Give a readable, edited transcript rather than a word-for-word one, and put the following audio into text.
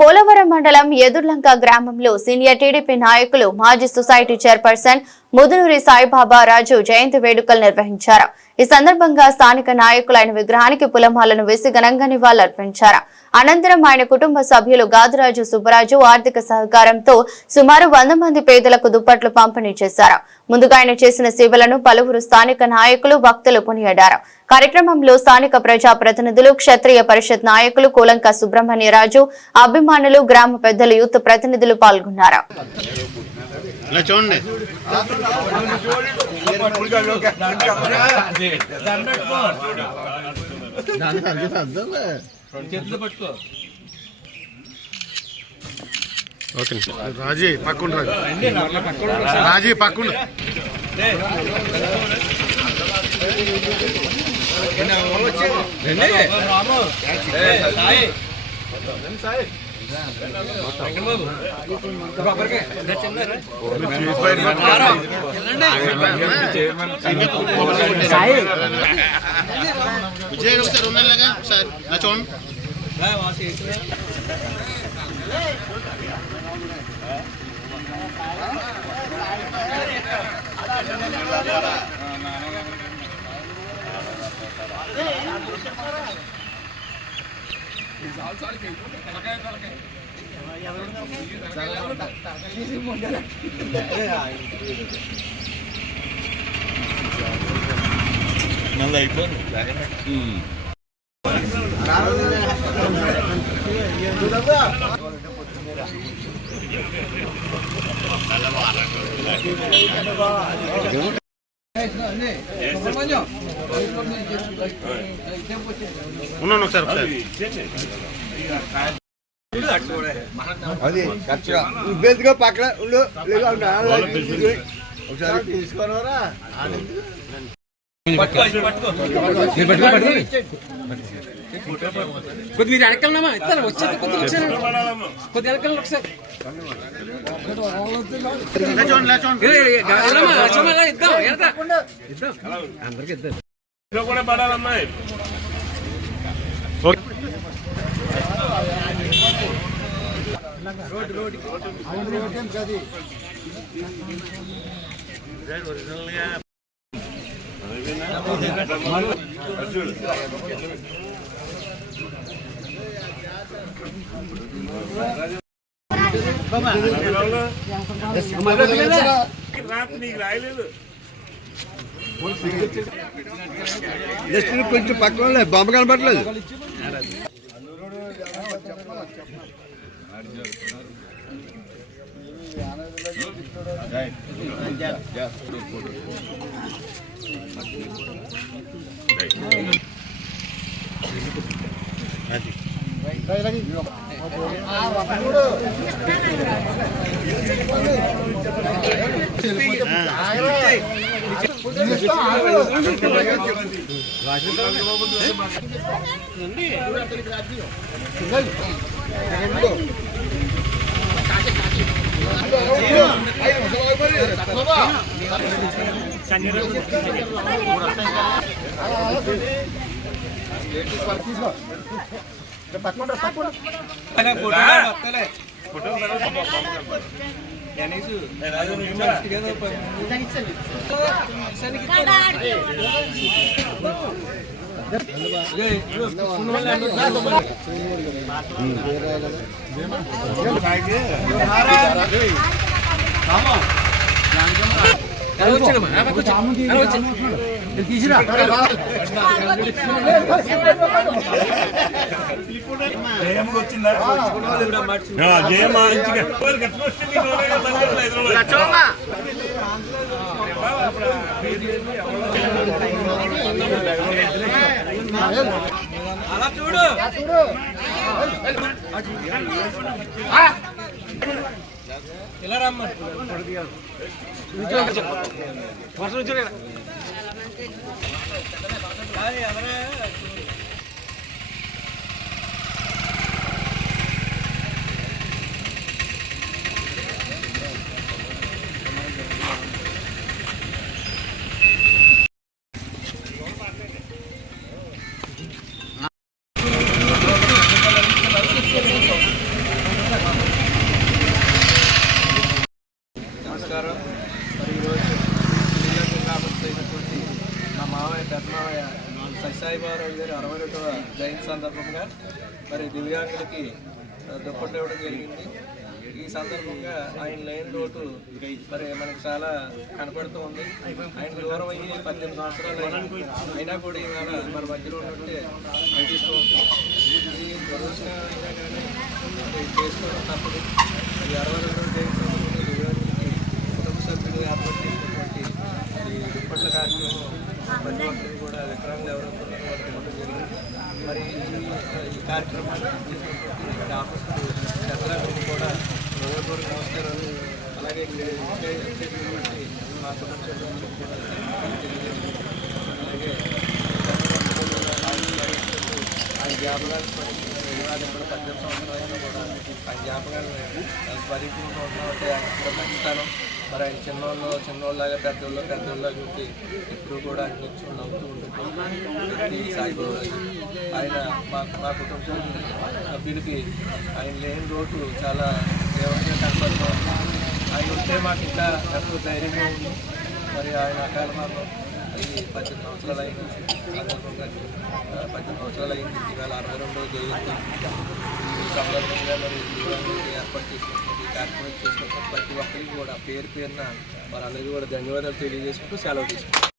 పోలవరం మండలం ఎదుర్లంక గ్రామంలో senior TDP నాయకులు మాజీ సొసైటీ చైర్పర్సన్ ముదునూరి సాయిబాబా రాజు జయంతి వేడుకలు నిర్వహించారు. ఈ సందర్భంగా స్థానిక నాయకులైన విగ్రహానికి పులమాలను వేసి ఘనంగా నివాళులర్పించారు. అనంతరం ఆయన కుటుంబ సభ్యులు గాదిరాజు సుబ్బరాజు ఆర్థిక సహకారంతో సుమారు 100 మంది పేదలకు దుప్పట్లు పంపిణీ చేశారు. ముందుగా ఆయన చేసిన సేవలను పలువురు స్థానిక నాయకులు భక్తులు కొనియాడారు. కార్యక్రమంలో స్థానిక ప్రజా ప్రతినిధులు, క్షత్రియ పరిషత్ నాయకులు కోలంక సుబ్రహ్మణ్యరాజు, అభిమానులు, గ్రామ పెద్దలు, యూత్ ప్రతినిధులు పాల్గొన్నారు. రాజీ పక్కన రాజీ పక్కన విజయ్ సార్ ఉన్నారుగా సార్ చూడండి. ఉన్నాను సార్ అది ఖర్చుగా ఇబ్బందిగా పక్కన ఒకసారి తీసుకోనరా కొద్దిగా వెనకాలమ్మా ఇస్తాను వచ్చేది కొద్దిగా వచ్చాను కొద్దిగా వెనకాల ఒకసారి ఇద్దాం అందరికి ఇద్దాం కూడా పడాలమ్మా. కొంచెం పక్కన బొమ్మ కనపడలేదు. అలా చూడు ఇలా రమ్మ వర్షం చూడ మరి 62వ జయంతి సందర్భంగా మరి దివ్యాంగులకి దుప్పట్లు ఇవ్వడం జరిగింది. ఈ సందర్భంగా ఆయన లేని లోటు మరి మనకు చాలా కనపడుతూ ఉంది. ఆయన దూరం అయ్యి 18 సంవత్సరాలు అయినా కూడా ఇవాళ మన మధ్యలో ఉన్నట్టే అనిపిస్తూ ఉంటుంది. ఈ దురదృష్టం అయినా కానీ మరి చేసుకోవడం తప్పదు. ఈ 62వ జయంతి సందర్భంగా దివ్యాంగులకి కుటుంబ సభ్యులు ఏర్పాటు చేసినటువంటి ఈ దుప్పట్ల కార్యక్రమం ప్రతి ఒక్కరు కూడా వికలాంగులు ఎవరైతే ఉన్నారో వారికి ఇవ్వడం జరిగింది. మరి ఈ కార్యక్రమాన్ని తీసుకున్నటువంటి గ్రామస్తులు చంద్రారెడ్డి కూడా హృదయపూర్వక నమస్కారాలు. అలాగే చేసినటువంటి మా కుటుంబ సభ్యులకు కూడా అలాగే ఆయన జ్ఞాపకాలు వివాదం కూడా 18 సంవత్సరాలైనా కూడా ఆయన జ్ఞాపకాలను స్మరించుకుంటూ ఉంటున్నామంటే ఆయన కూడా మంచితనం. మరి ఆయన చిన్నోళ్ళలాగా పెద్దోళ్ళలాగా ఉంటే ఎప్పుడు కూడా ఆయన నుంచి నవ్వుతూ ఉంటుంది సాయిబాబా. ఆయన మా కుటుంబ సభ్యులకి ఆయన లేని లోటు చాలా తీవ్రంగా కనపడుతుంది. ఆయన ఉంటే మాకు ఇంకా ఎంతో ధైర్యంగా ఉంది. మరి ఆయన అకాల మరణం అది 18 సంవత్సరాలు అయింది. 18 సంవత్సరాలు అయింది. ఇవాళ 62వ జయంతి సందర్భంగా మరి ఏర్పాటు చేసినటువంటి కార్యక్రమం చేసినటువంటి ప్రతి ఒక్కరికి కూడా పేరున వారందరికీ కూడా ధన్యవాదాలు తెలియజేసుకుంటూ సెలవు తీసుకుంటాం.